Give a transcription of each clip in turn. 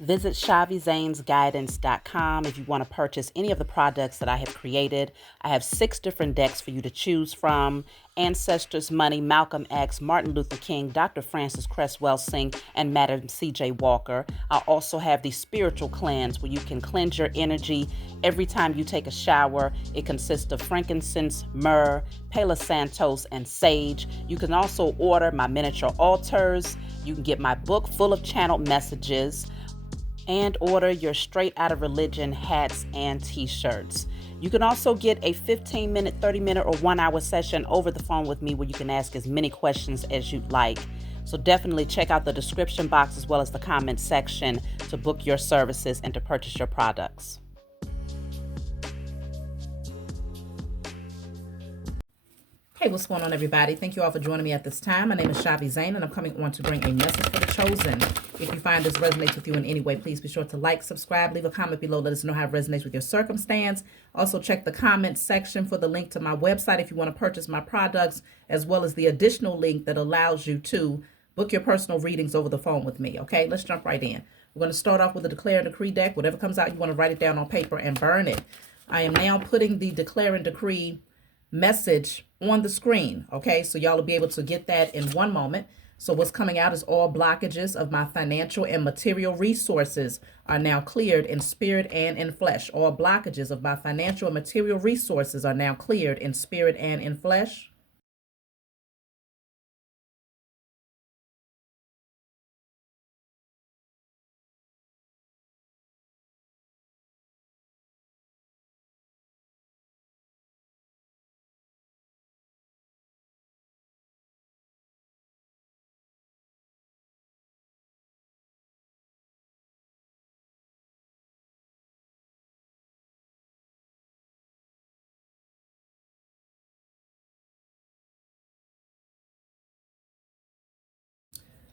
Visit ShaviZanesGuidance.com if you want to purchase any of the products that I have created. I have 6 different decks for you to choose from: Ancestors Money, Malcolm X, Martin Luther King, Dr. Francis Cresswell Singh, and Madam C.J. Walker. I also have the Spiritual Cleanse, where you can cleanse your energy every time you take a shower. It consists of frankincense, myrrh, Palo Santos, and sage. You can also order my miniature altars. You can get my book full of channeled messages, and order your Straight Outta Religion hats and t-shirts. You can also get a 15-minute, 30-minute, or 1-hour session over the phone with me where you can ask as many questions as you'd like. So definitely check out the description box as well as the comment section to book your services and to purchase your products. Hey, what's going on, everybody? Thank you all for joining me at this time. My name is Shavi Zane, and I'm coming on to bring a message for the chosen. If you find this resonates with you in any way, please be sure to like, subscribe, leave a comment below. Let us know how it resonates with your circumstance. Also, check the comment section for the link to my website if you want to purchase my products, as well as the additional link that allows you to book your personal readings over the phone with me. Okay, let's jump right in. We're going to start off with the Declare and Decree deck. Whatever comes out, you want to write it down on paper and burn it. I am now putting the Declare and Decree message on the screen. Okay, so y'all will be able to get that in one moment. So what's coming out is all blockages of my financial and material resources are now cleared in spirit and in flesh. All blockages of my financial and material resources are now cleared in spirit and in flesh.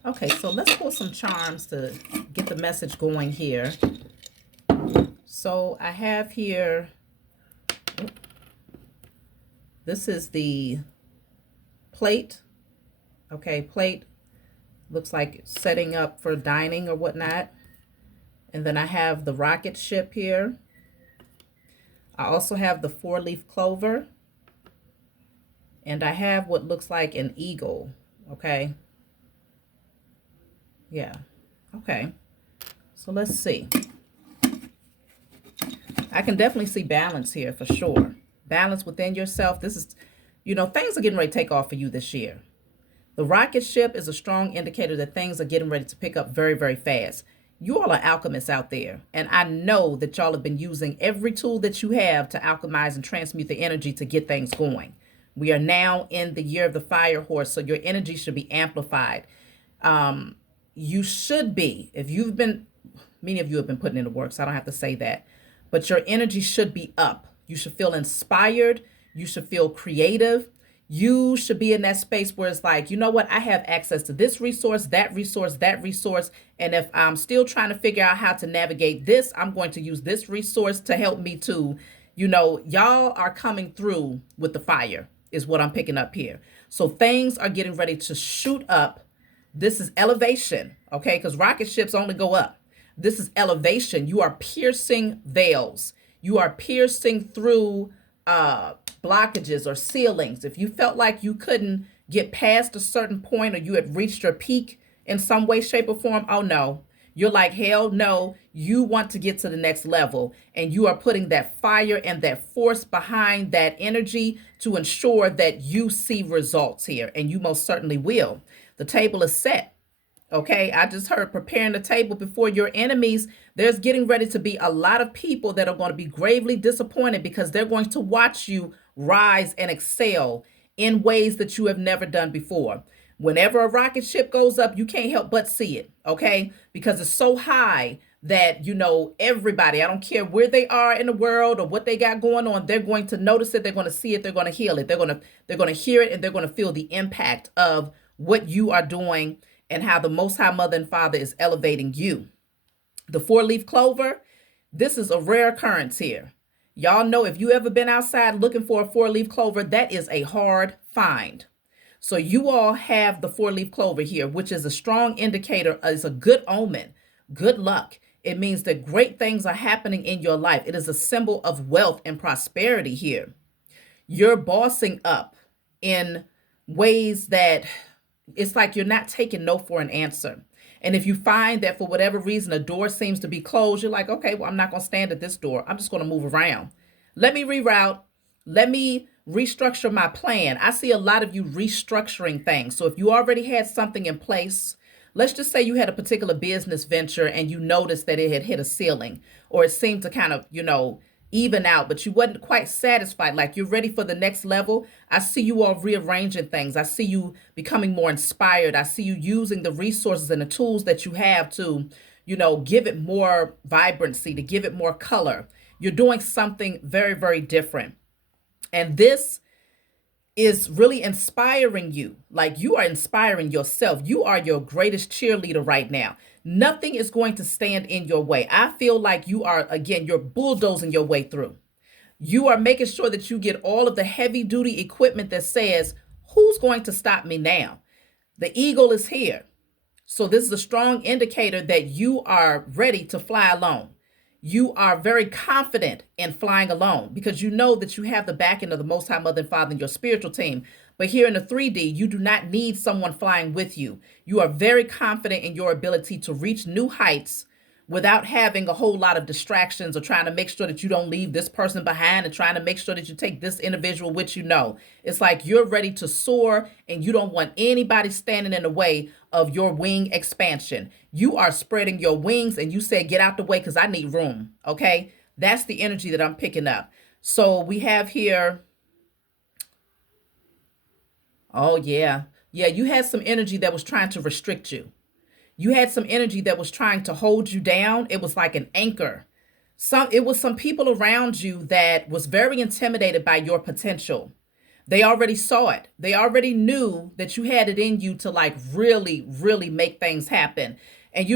Okay, so let's pull some charms to get the message going here. So I have here, this is the plate. Okay, plate looks like setting up for dining or whatnot. And then I have the rocket ship here. I also have the 4-leaf clover. And I have what looks like an eagle. Okay. Yeah. Okay. So let's see. I can definitely see balance here for sure. Balance within yourself. This is, things are getting ready to take off for you this year. The rocket ship is a strong indicator that things are getting ready to pick up very, very fast. You all are alchemists out there, and I know that y'all have been using every tool that you have to alchemize and transmute the energy to get things going. We are now in the year of the fire horse, so your energy should be amplified. You should be, many of you have been putting in the work, so I don't have to say that, but your energy should be up. You should feel inspired. You should feel creative. You should be in that space where it's like, you know what? I have access to this resource, that resource, that resource. And if I'm still trying to figure out how to navigate this, I'm going to use this resource to help me to, y'all are coming through with the fire is what I'm picking up here. So things are getting ready to shoot up. This is elevation, okay? Because rocket ships only go up. This is elevation. You are piercing veils. You are piercing through blockages or ceilings. If you felt like you couldn't get past a certain point or you had reached your peak in some way, shape, or form, oh no. You're like, hell no, you want to get to the next level. And you are putting that fire and that force behind that energy to ensure that you see results here. And you most certainly will. The table is set. Okay, I just heard preparing the table before your enemies. There's getting ready to be a lot of people that are going to be gravely disappointed because they're going to watch you rise and excel in ways that you have never done before. Whenever a rocket ship goes up, you can't help but see it, okay? Because it's so high that, everybody, I don't care where they are in the world or what they got going on, they're going to notice it, they're going to see it, they're going to heal it, they're going to hear it, and they're going to feel the impact of what you are doing and how the Most High Mother and Father is elevating you. The 4-leaf clover, this is a rare occurrence here. Y'all know if you ever been outside looking for a 4-leaf clover, that is a hard find. So you all have the 4-leaf clover here, which is a strong indicator, is a good omen, good luck. It means that great things are happening in your life. It is a symbol of wealth and prosperity here. You're bossing up in ways that it's like you're not taking no for an answer. And if you find that for whatever reason a door seems to be closed, you're like, okay, well, I'm not going to stand at this door. I'm just going to move around. Let me reroute. Let me restructure my plan. I see a lot of you restructuring things. So if you already had something in place, let's just say you had a particular business venture and you noticed that it had hit a ceiling, or it seemed to kind of, even out, but you wasn't quite satisfied, like you're ready for the next level. I see you all rearranging things. I see you becoming more inspired. I see you using the resources and the tools that you have to, give it more vibrancy, to give it more color. You're doing something very, very different. And this is really inspiring you. Like, you are inspiring yourself. You are your greatest cheerleader right now. Nothing is going to stand in your way. I feel like you are, again, you're bulldozing your way through. You are making sure that you get all of the heavy duty equipment that says, who's going to stop me now? The eagle is here. So this is a strong indicator that you are ready to fly alone. You are very confident in flying alone because you know that you have the backing of the Most High Mother and Father and your spiritual team. But here in the 3D, you do not need someone flying with you. You are very confident in your ability to reach new heights without having a whole lot of distractions or trying to make sure that you don't leave this person behind and trying to make sure that you take this individual with you. No, it's like you're ready to soar and you don't want anybody standing in the way of your wing expansion. You are spreading your wings and you say, get out the way because I need room. Okay, that's the energy that I'm picking up. So we have here, oh yeah, you had some energy that was trying to restrict you. You had some energy that was trying to hold you down. It was like an anchor. It was some people around you that was very intimidated by your potential. They already saw it. They already knew that you had it in you to like really, really make things happen. And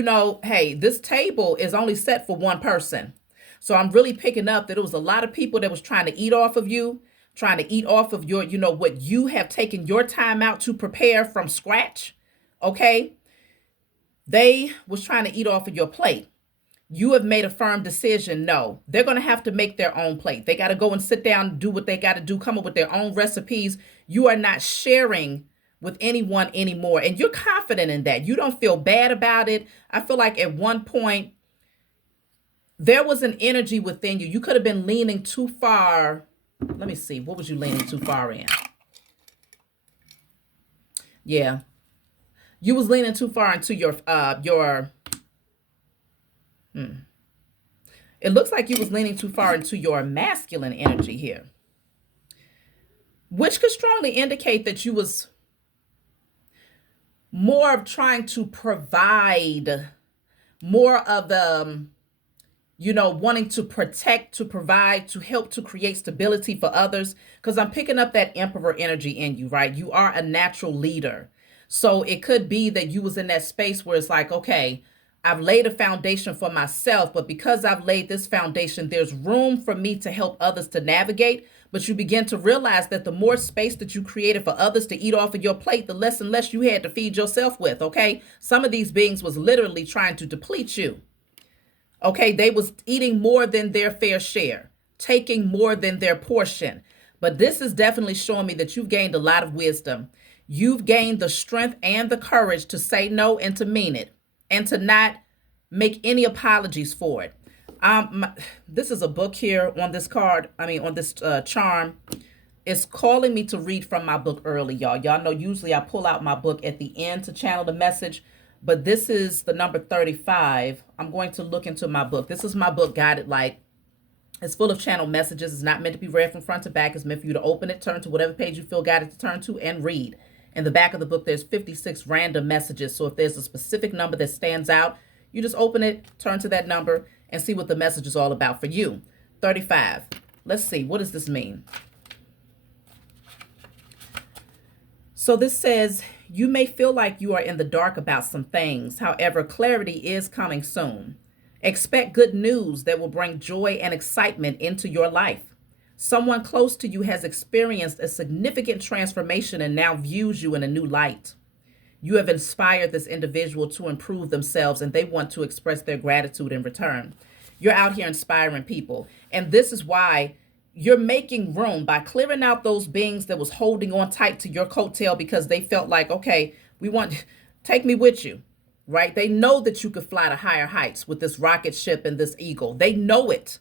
hey, this table is only set for one person. So I'm really picking up that it was a lot of people that was trying to eat off of you, trying to eat off of your, what you have taken your time out to prepare from scratch. Okay. They was trying to eat off of your plate. You have made a firm decision. No, they're going to have to make their own plate. They got to go and sit down, do what they got to do, come up with their own recipes. You are not sharing with anyone anymore. And you're confident in that. You don't feel bad about it. I feel like at one point, there was an energy within you. You could have been leaning too far. Let me see. What was you leaning too far in? Yeah. You was leaning too far into it looks like you was leaning too far into your masculine energy here, which could strongly indicate that you was more of trying to provide, more of the, wanting to protect, to provide, to help, to create stability for others. Because I'm picking up that emperor energy in you, right? You are a natural leader. So it could be that you was in that space where it's like, okay, I've laid a foundation for myself, but because I've laid this foundation, there's room for me to help others to navigate. But you begin to realize that the more space that you created for others to eat off of your plate, the less and less you had to feed yourself with, okay? Some of these beings was literally trying to deplete you. Okay, they was eating more than their fair share, taking more than their portion. But this is definitely showing me that you've gained a lot of wisdom. You've gained the strength and the courage to say no and to mean it and to not make any apologies for it. This is a book here on this card. On this charm. It's calling me to read from my book early, y'all. Y'all know usually I pull out my book at the end to channel the message, but this is the number 35. I'm going to look into my book. This is my book, Guided Light. It's full of channel messages. It's not meant to be read from front to back. It's meant for you to open it, turn to whatever page you feel guided to turn to, and read. In the back of the book, there's 56 random messages. So if there's a specific number that stands out, you just open it, turn to that number, and see what the message is all about for you. 35. Let's see. What does this mean? So this says, you may feel like you are in the dark about some things. However, clarity is coming soon. Expect good news that will bring joy and excitement into your life. Someone close to you has experienced a significant transformation and now views you in a new light. You have inspired this individual to improve themselves and they want to express their gratitude in return. You're out here inspiring people. And this is why you're making room by clearing out those beings that was holding on tight to your coattail because they felt like, okay, we want, take me with you, right? They know that you could fly to higher heights with this rocket ship and this eagle. They know it.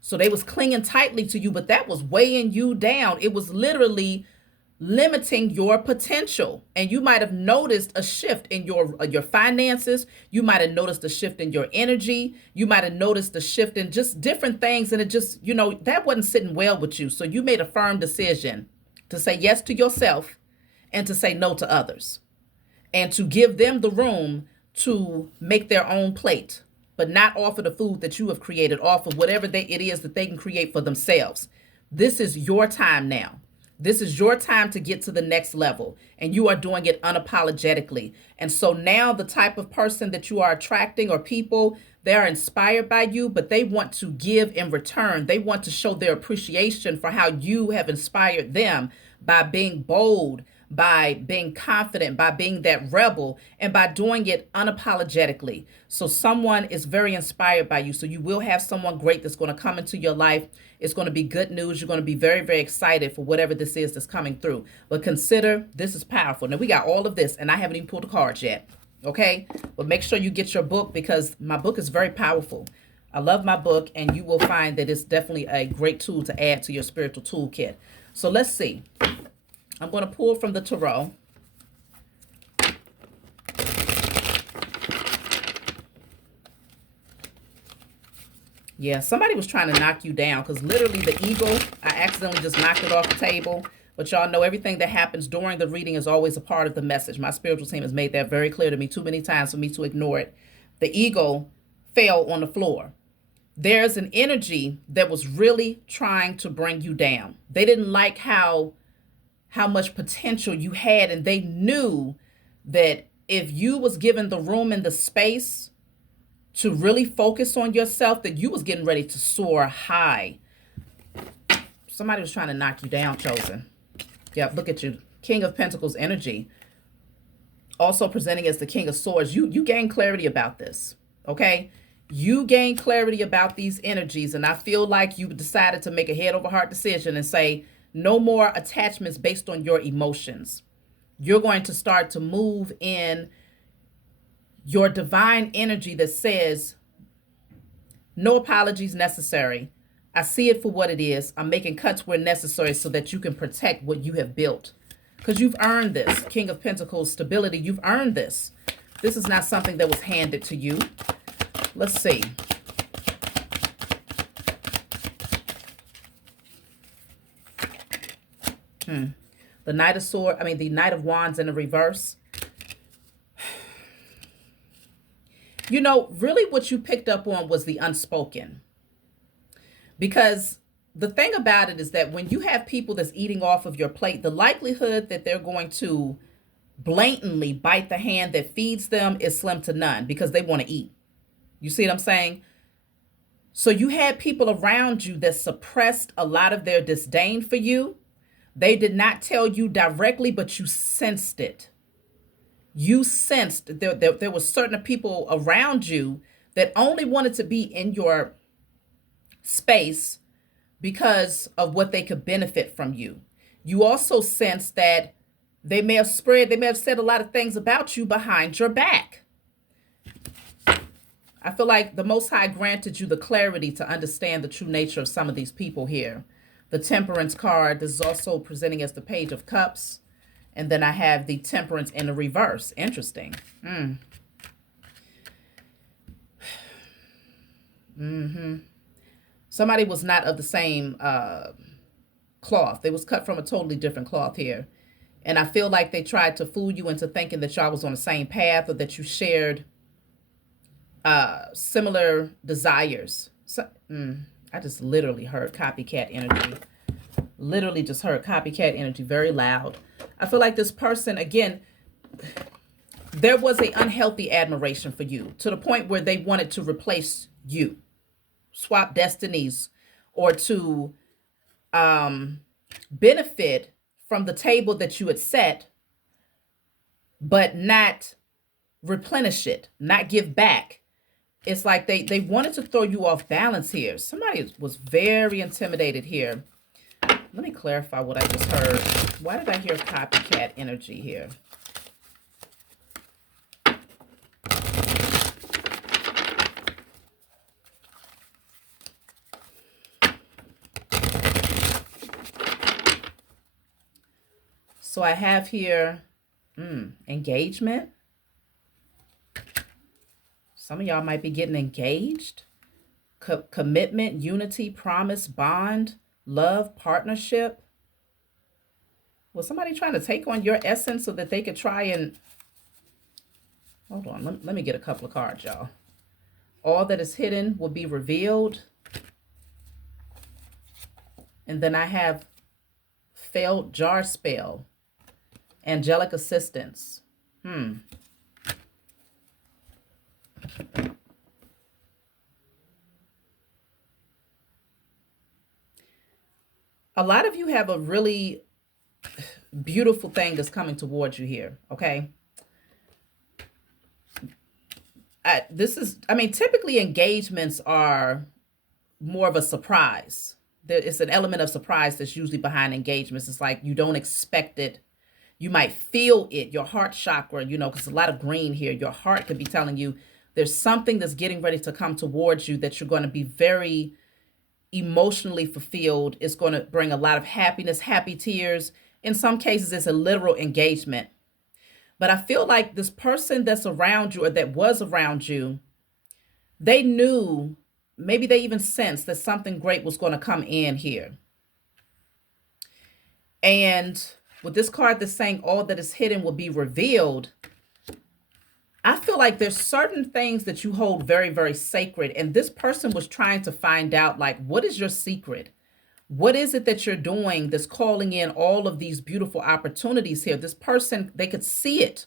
So they was clinging tightly to you, but that was weighing you down. It was literally limiting your potential. And you might have noticed a shift in your finances. You might have noticed a shift in your energy. You might have noticed a shift in just different things. And it just, that wasn't sitting well with you. So you made a firm decision to say yes to yourself and to say no to others and to give them the room to make their own plate, but not offer the food that you have created, offer whatever it is that they can create for themselves. This is your time now. This is your time to get to the next level, and you are doing it unapologetically. And so now the type of person that you are attracting or people, they are inspired by you, but they want to give in return. They want to show their appreciation for how you have inspired them by being bold, by being confident, by being that rebel, and by doing it unapologetically. So someone is very inspired by you. So you will have someone great that's going to come into your life. It's going to be good news. You're going to be very, very excited for whatever this is that's coming through. But consider this is powerful. Now we got all of this, and I haven't even pulled the cards yet. Okay? But make sure you get your book because my book is very powerful. I love my book, and you will find that it's definitely a great tool to add to your spiritual toolkit. So let's see. I'm going to pull from the tarot. Yeah, somebody was trying to knock you down because literally the eagle, I accidentally just knocked it off the table. But y'all know everything that happens during the reading is always a part of the message. My spiritual team has made that very clear to me too many times for me to ignore it. The eagle fell on the floor. There's an energy that was really trying to bring you down. They didn't like how much potential you had, and they knew that if you was given the room and the space to really focus on yourself, that you was getting ready to soar high. Somebody was trying to knock you down, Chosen. Yep, look at you. King of Pentacles energy. Also presenting as the King of Swords. You gain clarity about this, okay? You gain clarity about these energies, and I feel like you decided to make a head over heart decision and say, no more attachments based on your emotions. You're going to start to move in your divine energy that says, no apologies necessary. I see it for what it is. I'm making cuts where necessary so that you can protect what you have built. Because you've earned this. King of Pentacles, stability, you've earned this. This is not something that was handed to you. Let's see. The the Knight of Wands in the reverse. Really what you picked up on was the unspoken. Because the thing about it is that when you have people that's eating off of your plate, the likelihood that they're going to blatantly bite the hand that feeds them is slim to none because they want to eat. You see what I'm saying? So you had people around you that suppressed a lot of their disdain for you. They did not tell you directly, but you sensed it. You sensed there were certain people around you that only wanted to be in your space because of what they could benefit from you. You also sensed that they may have said a lot of things about you behind your back. I feel like the Most High granted you the clarity to understand the true nature of some of these people here. The Temperance card, this is also presenting as the Page of Cups. And then I have the Temperance in the reverse. Interesting. Somebody was not of the same cloth. They was cut from a totally different cloth here. And I feel like they tried to fool you into thinking that y'all was on the same path or that you shared similar desires. I just literally heard copycat energy. Literally just heard copycat energy very loud. I feel like this person, again, there was an unhealthy admiration for you to the point where they wanted to replace you, swap destinies, or to benefit from the table that you had set but not replenish it, not give back. It's like they wanted to throw you off balance here. Somebody was very intimidated here. Let me clarify what I just heard. Why did I hear copycat energy here? So I have here engagement. Some of y'all might be getting engaged. Commitment, unity, promise, bond, love, partnership. Was somebody trying to take on your essence so that they could try and... Hold on, let me get a couple of cards, y'all. All that is hidden will be revealed. And then I have failed jar spell, angelic assistance. A lot of you have a really beautiful thing that's coming towards you here, okay? Typically engagements are more of a surprise. It's an element of surprise that's usually behind engagements. It's like you don't expect it. You might feel it, your heart chakra, because a lot of green here. Your heart could be telling you there's something that's getting ready to come towards you that you're going to be very emotionally fulfilled. It's going to bring a lot of happiness, happy tears. In some cases, it's a literal engagement. But I feel like this person that's around you or that was around you, they knew, maybe they even sensed that something great was going to come in here. And with this card that's saying all that is hidden will be revealed, I feel like there's certain things that you hold very, very sacred. And this person was trying to find out, like, what is your secret? What is it that you're doing that's calling in all of these beautiful opportunities here? This person, they could see it.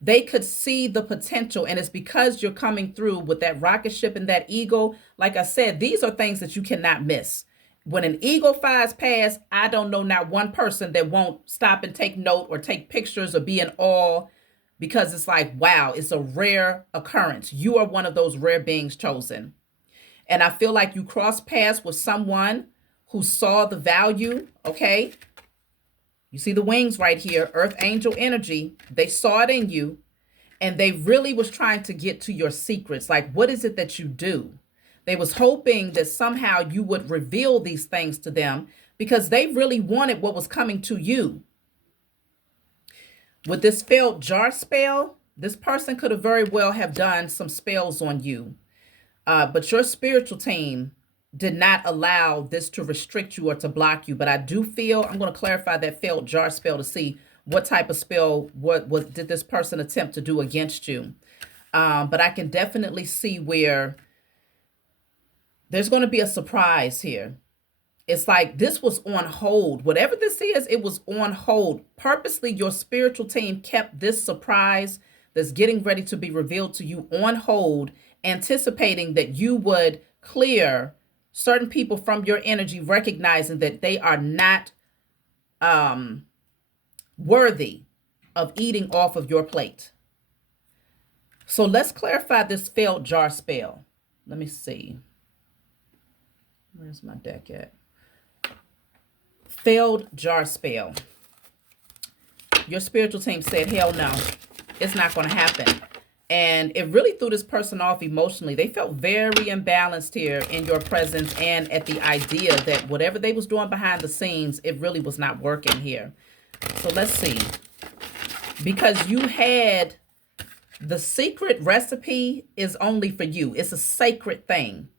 They could see the potential. And it's because you're coming through with that rocket ship and that eagle. Like I said, these are things that you cannot miss. When an eagle flies past, I don't know not one person that won't stop and take note or take pictures or be in awe, because it's like, wow, it's a rare occurrence. You are one of those rare beings chosen. And I feel like you crossed paths with someone who saw the value, okay? You see the wings right here, earth angel energy. They saw it in you, and they really was trying to get to your secrets. Like, what is it that you do? They was hoping that somehow you would reveal these things to them, because they really wanted what was coming to you. With this failed jar spell, this person could have very well have done some spells on you. But your spiritual team did not allow this to restrict you or to block you. But I do feel, I'm going to clarify that failed jar spell to see what type of spell, what did this person attempt to do against you. But I can definitely see where there's going to be a surprise here. It's like this was on hold. Whatever this is, it was on hold. Purposely, your spiritual team kept this surprise that's getting ready to be revealed to you on hold, anticipating that you would clear certain people from your energy, recognizing that they are not worthy of eating off of your plate. So let's clarify this failed jar spell. Let me see. Where's my deck at? Failed jar spell. Your spiritual team said, hell no, it's not going to happen. And it really threw this person off emotionally. They felt very imbalanced here in your presence, and at the idea that whatever they was doing behind the scenes, it really was not working here. So let's see. Because you had the secret recipe is only for you. It's a sacred thing.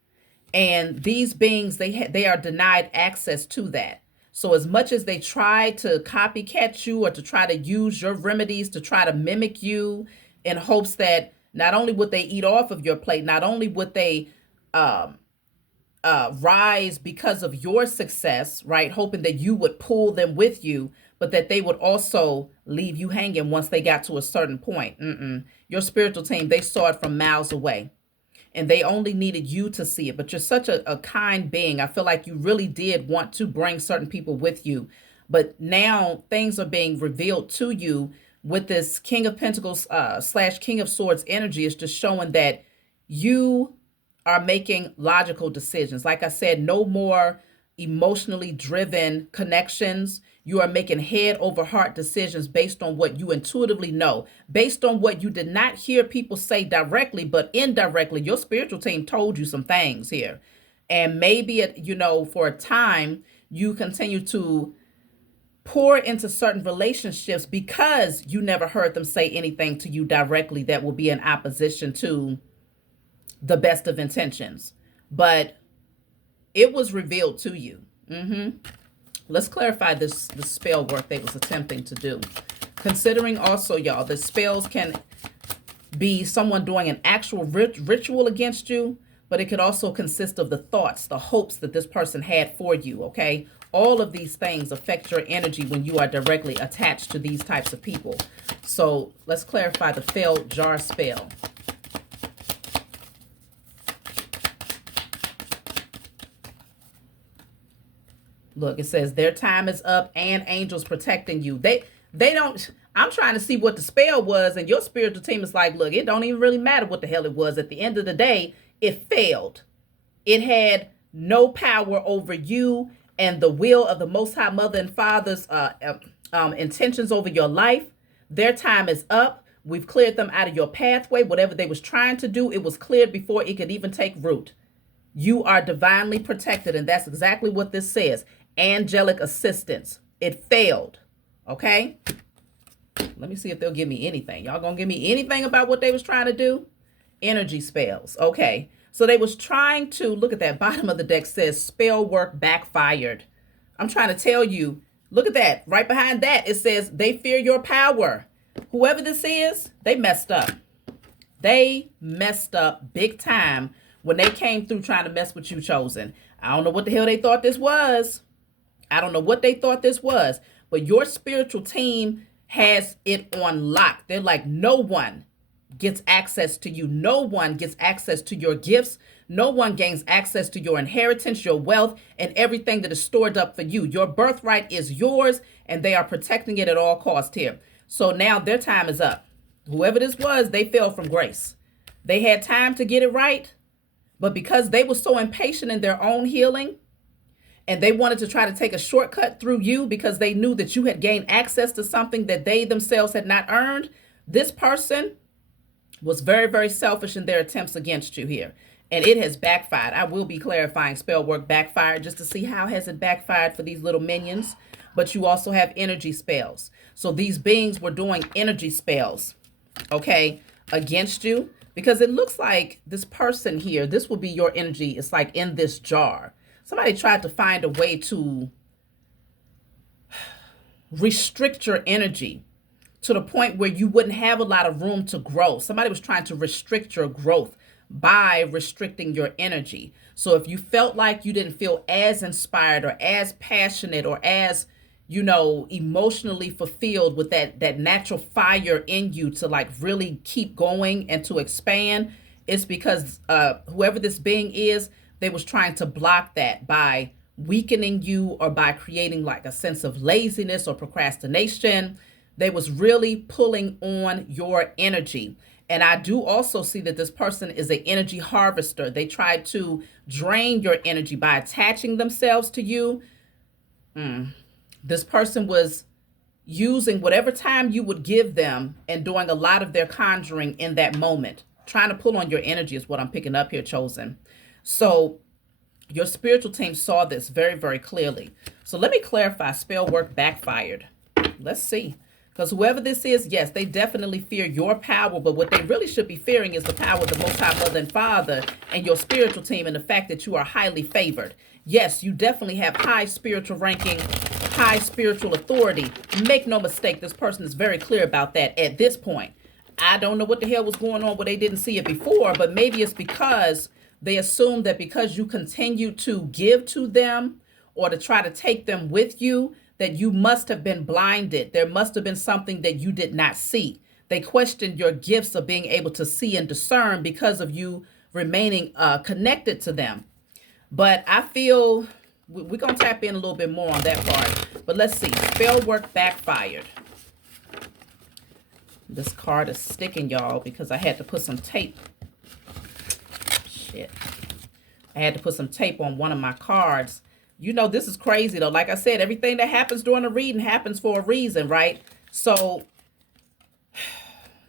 And these beings, they are denied access to that. So as much as they try to copycat you or to try to use your remedies to try to mimic you in hopes that not only would they eat off of your plate, not only would they rise because of your success, right? Hoping that you would pull them with you, but that they would also leave you hanging once they got to a certain point. Your spiritual team, they saw it from miles away. And they only needed you to see it. But you're such a kind being. I feel like you really did want to bring certain people with you. But now things are being revealed to you with this King of Pentacles slash King of Swords energy is just showing that you are making logical decisions. Like I said, no more emotionally driven connections. You are making head over heart decisions based on what you intuitively know, based on what you did not hear people say directly, but indirectly. Your spiritual team told you some things here. And maybe, for a time, you continue to pour into certain relationships because you never heard them say anything to you directly that will be in opposition to the best of intentions. But it was revealed to you. Let's clarify this the spell work they was attempting to do. Considering also, y'all, that spells can be someone doing an actual ritual against you, but it could also consist of the thoughts, the hopes that this person had for you, okay? All of these things affect your energy when you are directly attached to these types of people. So let's clarify the failed jar spell. Look, it says their time is up and angels protecting you. They don't, I'm trying to see what the spell was, and your spiritual team is like, look, it don't even really matter what the hell it was. At the end of the day, it failed. It had no power over you and the will of the Most High Mother and Father's intentions over your life. Their time is up. We've cleared them out of your pathway. Whatever they was trying to do, it was cleared before it could even take root. You are divinely protected, and that's exactly what this says. Angelic assistance. It failed. Okay? Let me see if they'll give me anything. Y'all gonna give me anything about what they was trying to do? Energy spells. Okay. So they was trying to, look at that bottom of the deck says spell work backfired. I'm trying to tell you, look at that. Right behind that, it says they fear your power. Whoever this is, they messed up. They messed up big time when they came through trying to mess with you, Chosen. I don't know what the hell they thought this was. I don't know what they thought this was, but your spiritual team has it on lock. They're like, no one gets access to you. No one gets access to your gifts. No one gains access to your inheritance, your wealth, and everything that is stored up for you. Your birthright is yours, and they are protecting it at all costs here. So now their time is up. Whoever this was, they fell from grace. They had time to get it right, but because they were so impatient in their own healing, and they wanted to try to take a shortcut through you because they knew that you had gained access to something that they themselves had not earned, this person was very, very selfish in their attempts against you here. And it has backfired. I will be clarifying spell work backfired just to see how has it backfired for these little minions. But you also have energy spells. So these beings were doing energy spells, okay, against you. Because it looks like this person here, this will be your energy. It's like in this jar. Somebody tried to find a way to restrict your energy to the point where you wouldn't have a lot of room to grow. Somebody was trying to restrict your growth by restricting your energy. So if you felt like you didn't feel as inspired or as passionate or as, emotionally fulfilled with that natural fire in you to like really keep going and to expand, it's because whoever this being is, they was trying to block that by weakening you or by creating like a sense of laziness or procrastination. They was really pulling on your energy. And I do also see that this person is an energy harvester. They tried to drain your energy by attaching themselves to you. This person was using whatever time you would give them and doing a lot of their conjuring in that moment. Trying to pull on your energy is what I'm picking up here, Chosen. So your spiritual team saw this very, very clearly. So let me clarify spell work backfired. Let's see. Because whoever this is, yes, they definitely fear your power, but what they really should be fearing is the power of the Most High Mother and Father and your spiritual team and the fact that you are highly favored. Yes, you definitely have high spiritual ranking, high spiritual authority. Make no mistake, this person is very clear about that at this point. I don't know what the hell was going on where they didn't see it before, but maybe it's because they assume that because you continue to give to them or to try to take them with you, that you must have been blinded. There must have been something that you did not see. They questioned your gifts of being able to see and discern because of you remaining connected to them. But I feel we're going to tap in a little bit more on that part. But let's see. Spell work backfired. This card is sticking, y'all, because I had to put some tape. Shit. I had to put some tape on one of my cards. You know, this is crazy, though. Like I said, everything that happens during the reading happens for a reason, right? So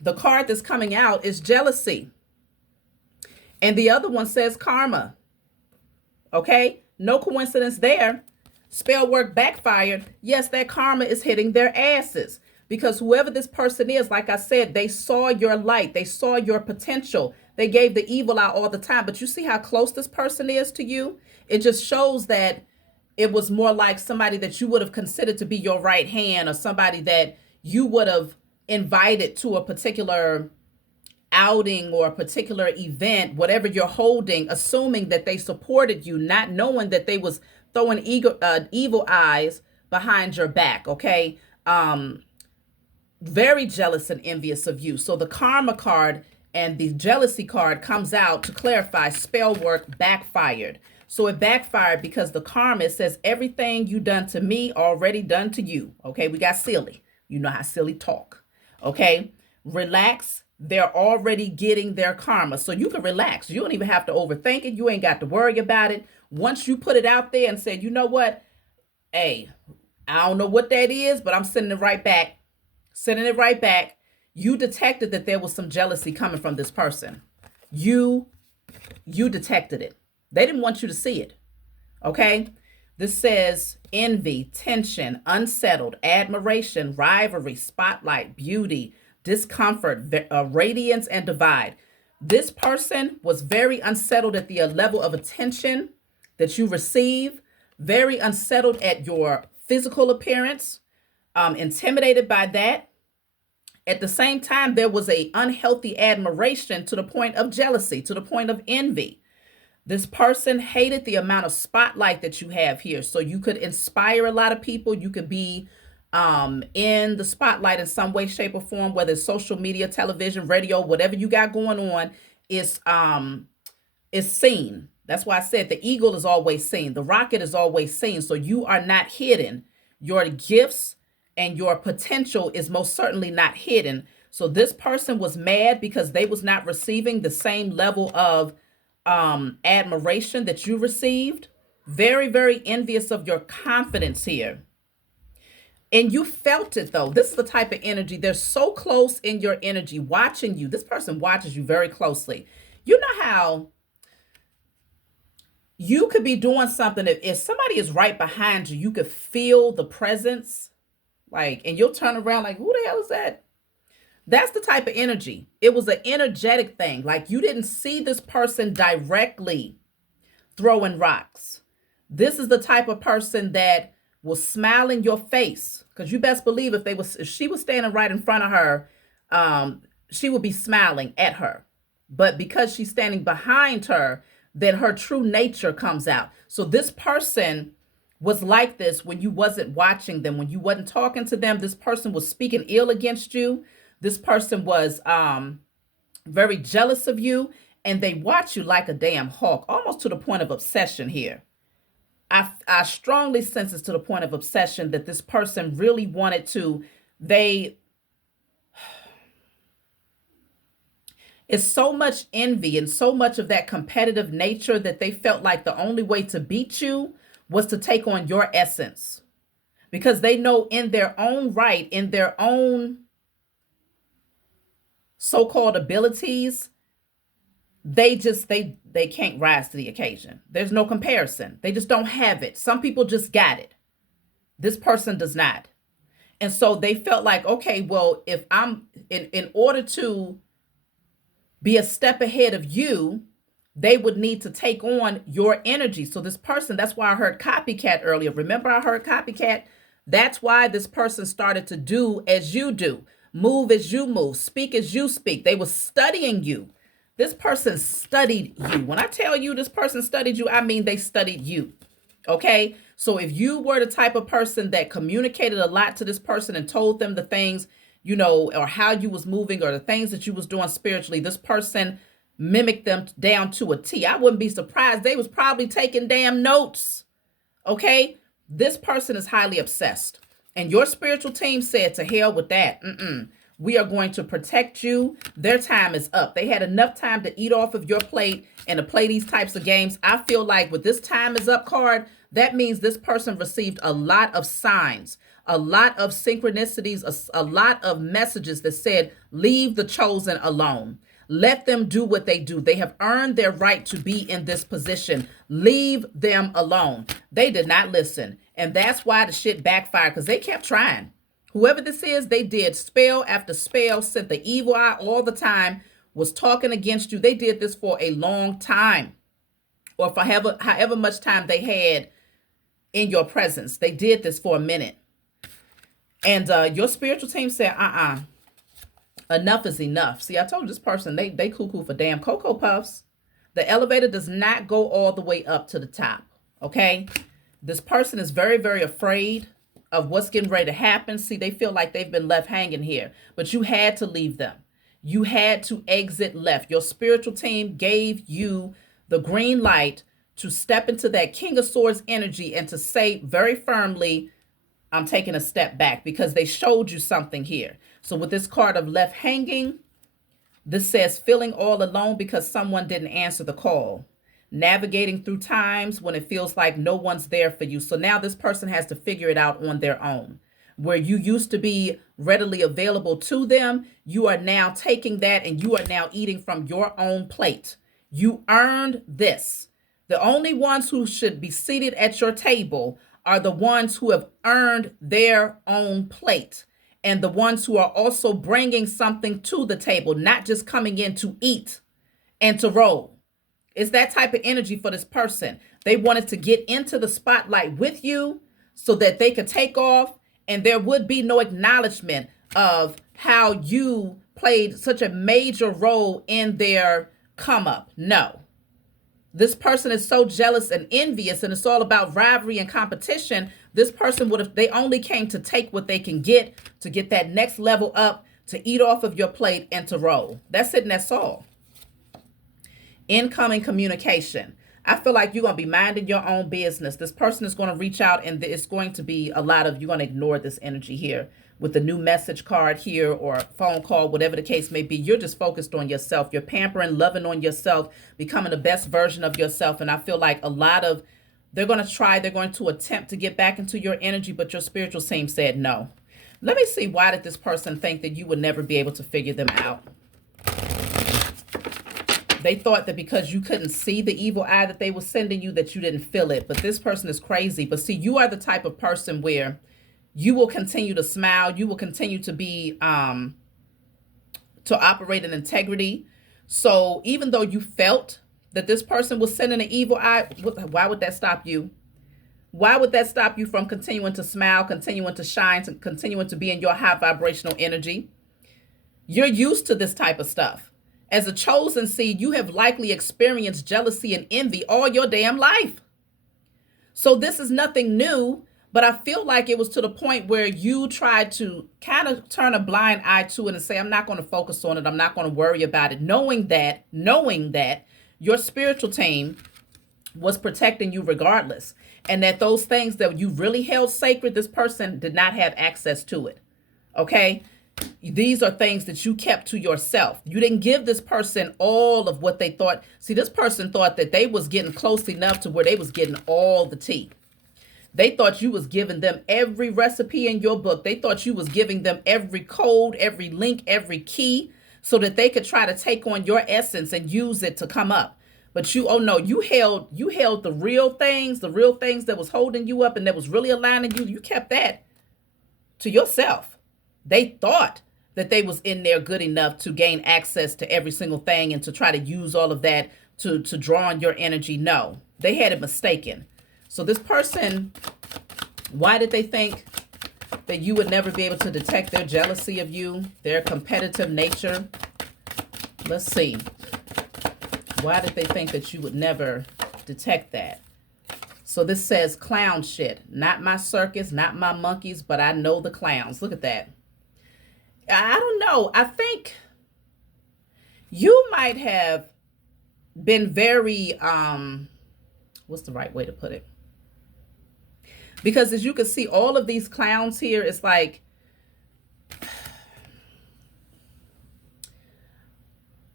the card that's coming out is jealousy. And the other one says karma. Okay? No coincidence there. Spellwork backfired. Yes, that karma is hitting their asses. Because whoever this person is, like I said, they saw your light. They saw your potential. They gave the evil out all the time. But you see how close this person is to you? It just shows that it was more like somebody that you would have considered to be your right hand, or somebody that you would have invited to a particular outing or a particular event, whatever you're holding, assuming that they supported you, not knowing that they was throwing evil eyes behind your back. Okay. Very jealous and envious of you. So the karma card and the jealousy card comes out to clarify spell work backfired. So it backfired because the karma, it says everything you done to me already done to you. Okay, we got silly. You know how silly talk. Okay, relax. They're already getting their karma. So you can relax. You don't even have to overthink it. You ain't got to worry about it. Once you put it out there and said, you know what? Hey, I don't know what that is, but I'm sending it right back. Sending it right back. You detected that there was some jealousy coming from this person. You detected it. They didn't want you to see it. Okay? This says envy, tension, unsettled, admiration, rivalry, spotlight, beauty, discomfort, radiance, and divide. This person was very unsettled at the level of attention that you receive, very unsettled at your physical appearance, intimidated by that. At the same time, there was a unhealthy admiration to the point of jealousy, to the point of envy. This person hated the amount of spotlight that you have here. So you could inspire a lot of people. You could be in the spotlight in some way, shape, or form, whether it's social media, television, radio, whatever you got going on is seen. That's why I said the eagle is always seen. The rocket is always seen. So you are not hidden. Your gifts and your potential is most certainly not hidden. So this person was mad because they was not receiving the same level of admiration that you received. Very, very envious of your confidence here. And you felt it though. This is the type of energy. They're so close in your energy, watching you. This person watches you very closely. You know how you could be doing something. If somebody is right behind you, you could feel the presence. Like, and you'll turn around like, who the hell is that? That's the type of energy. It was an energetic thing. Like you didn't see this person directly throwing rocks. This is the type of person that will smile in your face. Because you best believe if she was standing right in front of her, she would be smiling at her. But because she's standing behind her, then her true nature comes out. So this person was like this when you wasn't watching them, when you wasn't talking to them. This person was speaking ill against you. This person was very jealous of you, and they watch you like a damn hawk, almost to the point of obsession here. I strongly sense it's to the point of obsession that this person really wanted to, it's so much envy and so much of that competitive nature that they felt like the only way to beat you was to take on your essence. Because they know in their own right, in their own so-called abilities, they can't rise to the occasion. There's no comparison. They just don't have it. Some people just got it. This person does not. And so they felt like, okay, well, if I'm in order to be a step ahead of you, they would need to take on your energy. So this person, that's why I heard copycat earlier. Remember I heard copycat? That's why this person started to do as you do, move as you move, speak as you speak. They were studying you. This person studied you. When I tell you this person studied you, I mean they studied you. Okay? So if you were the type of person that communicated a lot to this person and told them the things, you know, or how you was moving or the things that you was doing spiritually, this person mimicked them down to a T. I wouldn't be surprised. They was probably taking damn notes. Okay? This person is highly obsessed. And your spiritual team said, to hell with that. We are going to protect you. Their time is up. They had enough time to eat off of your plate and to play these types of games. I feel like with this time is up card, that means this person received a lot of signs, a lot of synchronicities, a lot of messages that said, leave the chosen alone. Let them do what they do. They have earned their right to be in this position. Leave them alone. They did not listen. And that's why the shit backfired, because they kept trying. Whoever this is, they did spell after spell, sent the evil eye all the time, was talking against you. They did this for a long time, or for however much time they had in your presence. They did this for a minute. And your spiritual team said, enough is enough. See, I told you this person, they cuckoo for damn Cocoa Puffs. The elevator does not go all the way up to the top, okay? This person is very, very afraid of what's getting ready to happen. See, they feel like they've been left hanging here, but you had to leave them. You had to exit left. Your spiritual team gave you the green light to step into that King of Swords energy and to say very firmly, I'm taking a step back, because they showed you something here. So with this card of left hanging, this says feeling all alone because someone didn't answer the call. Navigating through times when it feels like no one's there for you. So now this person has to figure it out on their own. Where you used to be readily available to them, you are now taking that and you are now eating from your own plate. You earned this. The only ones who should be seated at your table are the ones who have earned their own plate, and the ones who are also bringing something to the table, not just coming in to eat and to roll. It's that type of energy for this person. They wanted to get into the spotlight with you so that they could take off, and there would be no acknowledgement of how you played such a major role in their come up. No. This person is so jealous and envious, and it's all about rivalry and competition. This person would have, they only came to take what they can get, to get that next level up, to eat off of your plate and to roll. That's it, and that's all. Incoming communication. I feel like you're going to be minding your own business. This person is going to reach out, and it's going to be a lot of, you're going to ignore this energy here with the new message card here or phone call, whatever the case may be. You're just focused on yourself. You're pampering, loving on yourself, becoming the best version of yourself. And I feel like a lot of, they're going to attempt to get back into your energy, but your spiritual team said no. Let me see, why did this person think that you would never be able to figure them out? They thought that because you couldn't see the evil eye that they were sending you, that you didn't feel it. But this person is crazy. But see, you are the type of person where you will continue to smile. You will continue to be, to operate in integrity. So even though you felt that this person was sending an evil eye, why would that stop you? Why would that stop you from continuing to smile, continuing to shine, to continuing to be in your high vibrational energy? You're used to this type of stuff. As a chosen seed, you have likely experienced jealousy and envy all your damn life. So this is nothing new, but I feel like it was to the point where you tried to kind of turn a blind eye to it and say, I'm not going to focus on it. I'm not going to worry about it. Knowing that your spiritual team was protecting you regardless. And that those things that you really held sacred, this person did not have access to it. Okay? These are things that you kept to yourself. You didn't give this person all of what they thought. See, this person thought that they was getting close enough to where they was getting all the tea. They thought you was giving them every recipe in your book. They thought you was giving them every code, every link, every key, so that they could try to take on your essence and use it to come up. But you held the real things that was holding you up and that was really aligning you. You kept that to yourself. They thought that they was in there good enough to gain access to every single thing and to try to use all of that to draw on your energy. No, they had it mistaken. So this person, why did they think that you would never be able to detect their jealousy of you, their competitive nature? Let's see. Why did they think that you would never detect that? So this says clown shit. Not my circus, not my monkeys, but I know the clowns. Look at that. I don't know. I think you might have been very, what's the right way to put it? Because as you can see, all of these clowns here, it's like,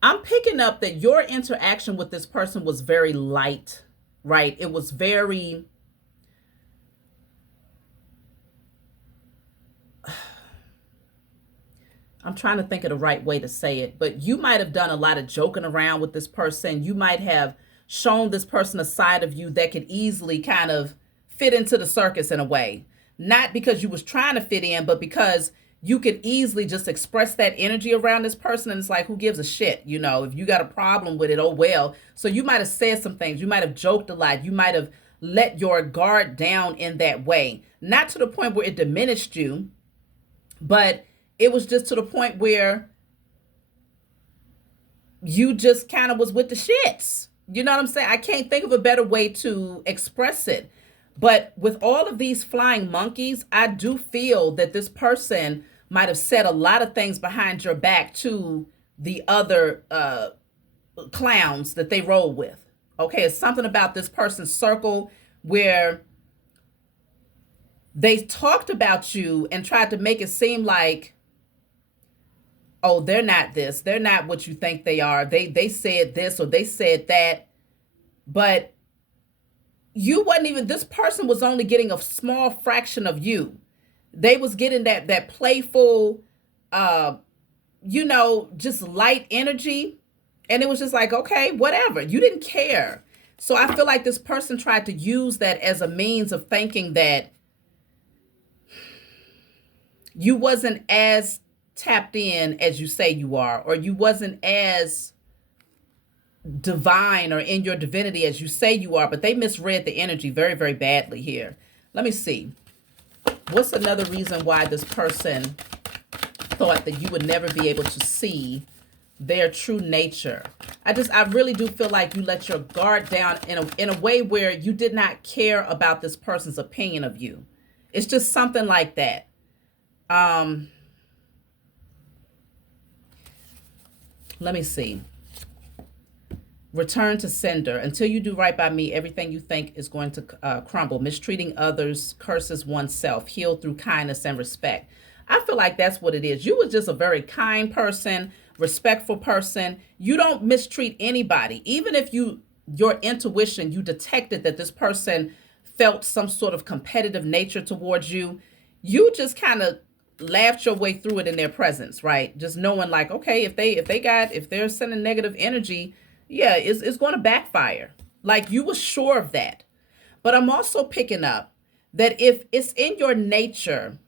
I'm picking up that your interaction with this person was very light, right? It was very, I'm trying to think of the right way to say it, but you might have done a lot of joking around with this person. You might have shown this person a side of you that could easily kind of fit into the circus in a way. Not because you was trying to fit in, but because you could easily just express that energy around this person. And it's like, who gives a shit? You know, if you got a problem with it, oh well. So you might have said some things. You might have joked a lot. You might have let your guard down in that way. Not to the point where it diminished you, but it was just to the point where you just kind of was with the shits. You know what I'm saying? I can't think of a better way to express it. But with all of these flying monkeys, I do feel that this person might have said a lot of things behind your back to the other clowns that they roll with. Okay, it's something about this person's circle where they talked about you and tried to make it seem like, oh, they're not this, they're not what you think they are. They said this or they said that, but you wasn't even, this person was only getting a small fraction of you. They was getting that playful, just light energy, and it was just like, okay, whatever. You didn't care. So I feel like this person tried to use that as a means of thinking that you wasn't as tapped in as you say you are, or you wasn't as divine or in your divinity as you say you are, but they misread the energy very, very badly here. Let me see. What's another reason why this person thought that you would never be able to see their true nature? I really do feel like you let your guard down in a way where you did not care about this person's opinion of you. It's just something like that. Let me see. Return to sender. Until you do right by me, everything you think is going to crumble. Mistreating others, curses oneself. Healed through kindness and respect. I feel like that's what it is. You were just a very kind person, respectful person. You don't mistreat anybody. Even if your intuition, you detected that this person felt some sort of competitive nature towards you, you just kind of laughed your way through it in their presence, right? Just knowing like, okay, if they're sending negative energy, yeah, it's going to backfire. Like you were sure of that. But I'm also picking up that if it's in your nature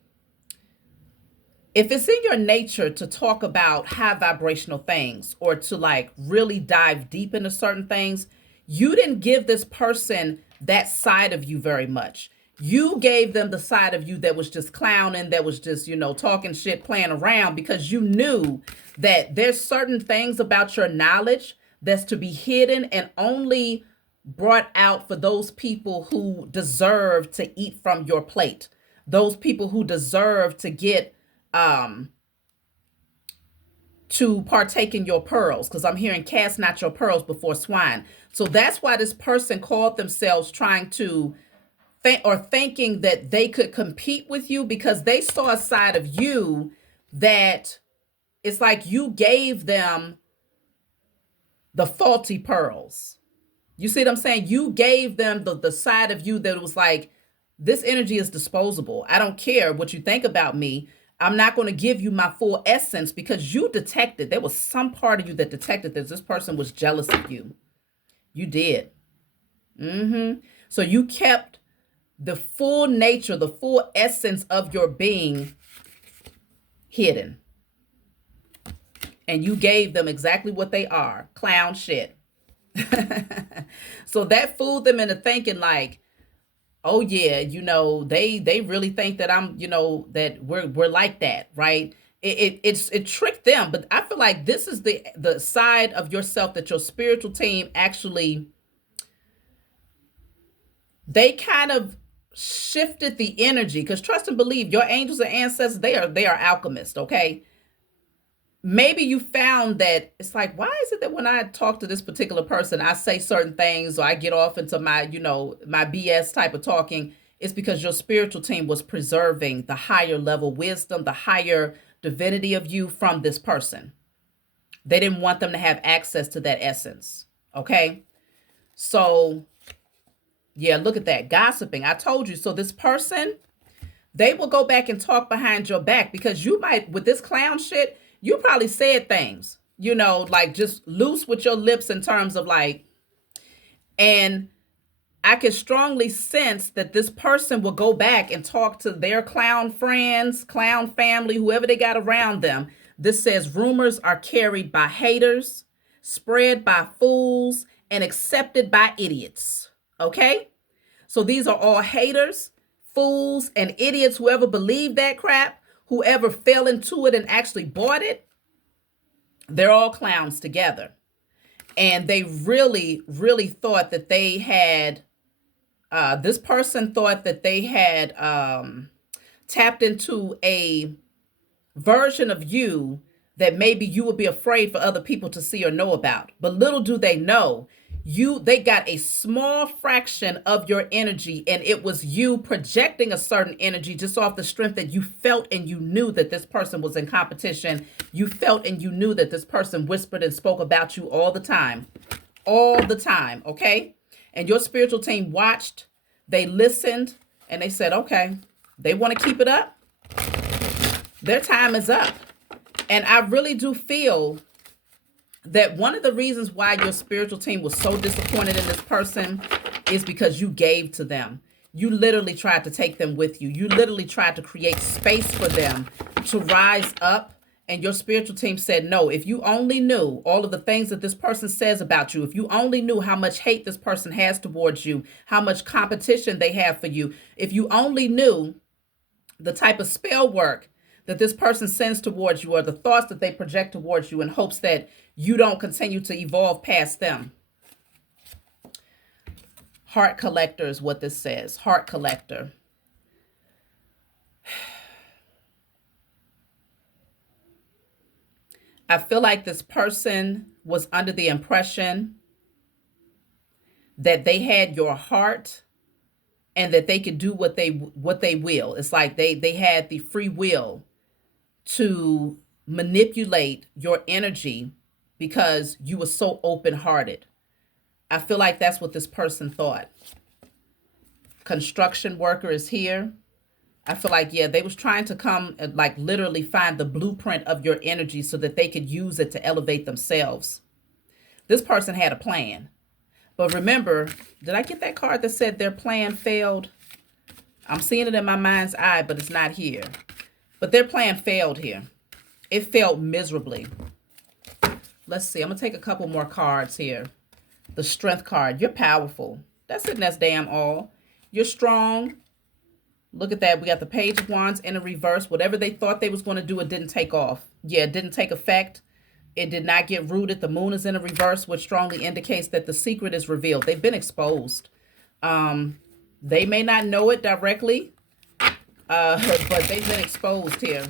to talk about high vibrational things or to like really dive deep into certain things, you didn't give this person that side of you very much. You gave them the side of you that was just clowning, that was just, talking shit, playing around, because you knew that there's certain things about your knowledge that's to be hidden and only brought out for those people who deserve to eat from your plate. Those people who deserve to get to partake in your pearls, because I'm hearing cast not your pearls before swine. So that's why this person called themselves trying to thinking that they could compete with you, because they saw a side of you that it's like you gave them the faulty pearls. You see what I'm saying? You gave them the side of you that was like, this energy is disposable. I don't care what you think about me. I'm not going to give you my full essence, because you detected, there was some part of you that detected that this person was jealous of you. You did. So you kept the full nature, the full essence of your being hidden. And you gave them exactly what they are, clown shit. So that fooled them into thinking like, oh yeah, they really think that I'm, that we're like that, right? It tricked them. But I feel like this is the side of yourself that your spiritual team actually, they kind of shifted the energy, because trust and believe, your angels and ancestors, they are alchemists, okay? Maybe you found that it's like, why is it that when I talk to this particular person, I say certain things or I get off into my, my BS type of talking? It's because your spiritual team was preserving the higher level wisdom, the higher divinity of you from this person. They didn't want them to have access to that essence. Okay. So, yeah, look at that. Gossiping. I told you. So, this person, they will go back and talk behind your back because you might, with this clown shit, you probably said things, like just loose with your lips in terms of like, and I can strongly sense that this person will go back and talk to their clown friends, clown family, whoever they got around them. This says rumors are carried by haters, spread by fools, and accepted by idiots. Okay? So these are all haters, fools, and idiots. Whoever believed that crap, whoever fell into it and actually bought it, they're all clowns together. And they really, really thought that they had, this person thought that they had tapped into a version of you that maybe you would be afraid for other people to see or know about. But little do they know, they got a small fraction of your energy, and it was you projecting a certain energy just off the strength that you felt and you knew that this person was in competition. You felt and you knew that this person whispered and spoke about you all the time. All the time, okay? And your spiritual team watched, they listened, and they said, okay, they want to keep it up. Their time is up. And I really do feel that one of the reasons why your spiritual team was so disappointed in this person is because you gave to them. You literally tried to take them with you. You literally tried to create space for them to rise up. And your spiritual team said, no, if you only knew all of the things that this person says about you, if you only knew how much hate this person has towards you, how much competition they have for you, if you only knew the type of spell work that this person sends towards you or the thoughts that they project towards you in hopes that you don't continue to evolve past them. Heart collector is what this says. Heart collector. I feel like this person was under the impression that they had your heart and that they could do what they will. It's like they had the free will to manipulate your energy because you were so open-hearted. I feel like that's what this person thought. Construction worker is here. I feel like, yeah, they was trying to come and like literally find the blueprint of your energy so that they could use it to elevate themselves. This person had a plan. But remember, did I get that card that said their plan failed? I'm seeing it in my mind's eye, but it's not here. But their plan failed here. It failed miserably. Let's see. I'm going to take a couple more cards here. The strength card. You're powerful. That's it. That's damn all. You're strong. Look at that. We got the Page of Wands in a reverse. Whatever they thought they was going to do, it didn't take off. Yeah, it didn't take effect. It did not get rooted. The moon is in a reverse, which strongly indicates that the secret is revealed. They've been exposed. They may not know it directly, but they've been exposed here.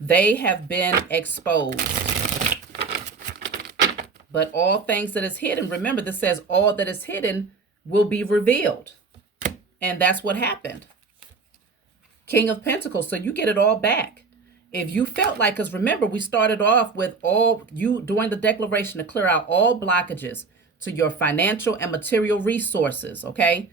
They have been exposed. But all things that is hidden, remember this says all that is hidden will be revealed. And that's what happened. King of Pentacles. So you get it all back. If you felt like, because remember, we started off with all you doing the declaration to clear out all blockages to your financial and material resources. Okay.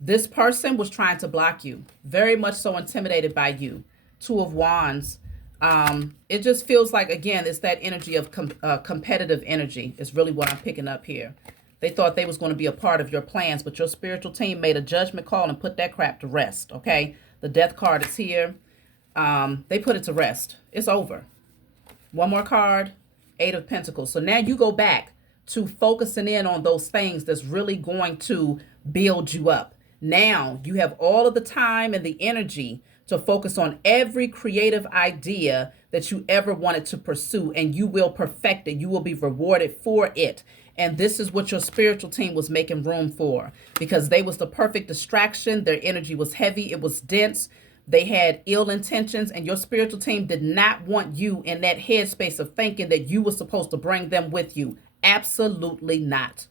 This person was trying to block you, very much so intimidated by you. Two of Wands. It just feels like, again, it's that energy of competitive energy is really what I'm picking up here. They thought they was going to be a part of your plans, but your spiritual team made a judgment call and put that crap to rest, okay? The death card is here. They put it to rest. It's over. One more card, Eight of Pentacles. So now you go back to focusing in on those things that's really going to build you up. Now you have all of the time and the energy to focus on every creative idea that you ever wanted to pursue, and you will perfect it. You will be rewarded for it. And this is what your spiritual team was making room for, because they was the perfect distraction. Their energy was heavy. It was dense. They had ill intentions, and your spiritual team did not want you in that headspace of thinking that you were supposed to bring them with you. Absolutely not.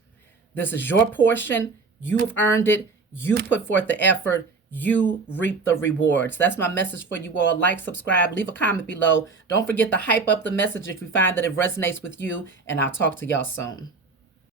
This is your portion. You have earned it. You put forth the effort. you reap the rewards. That's my message for you all. Like, subscribe, leave a comment below. Don't forget to hype up the message if you find that it resonates with you, and I'll talk to y'all soon.